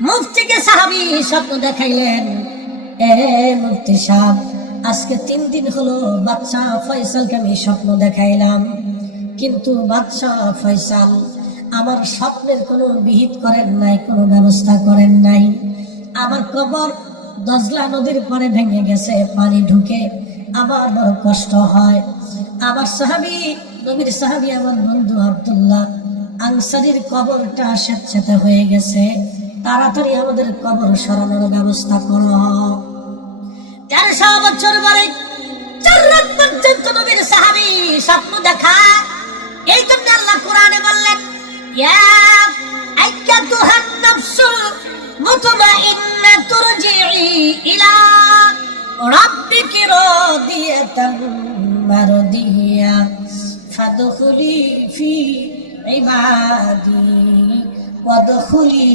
মুফতিকে সাহাবী স্বপ্ন দেখাইলেন, এ মুফতি সাহেব, আজকে 3 দিন হলো বাদশা ফয়সালকে আমি স্বপ্ন দেখাইলাম, কিন্তু বাদশা ফয়সাল আমার স্বপ্নের কোনো বিহিত করেন নাই, কোনো ব্যবস্থা করেন নাই। আমার কবর দজলা নদীর পরে ভেঙে গেছে, পানি ঢুকে আমার বড় কষ্ট হয়। আমার সাহাবী, নবীর সাহাবী আমার বন্ধু আব্দুল্লাহ আনসারীর কবরটা স্যাঁতস্যাঁতে হয়ে গেছে, তাড়াতাড়ি আমাদের কবর সরানোর ব্যবস্থা করো। 1300 বছর পরে 4 রাত পর্যন্ত নবীর সাহাবী স্বপ্ন দেখা। এই জন্য আল্লাহ কোরআনে বললেন, ইয়া আইয়াতুহান নাফসুল মুতমাইন্না তুরজিই ইলা রাব্বিকি রাদিয়াতান মারদিয়া ফাদখুলি ফি ইবাদি ওয়াদখুলি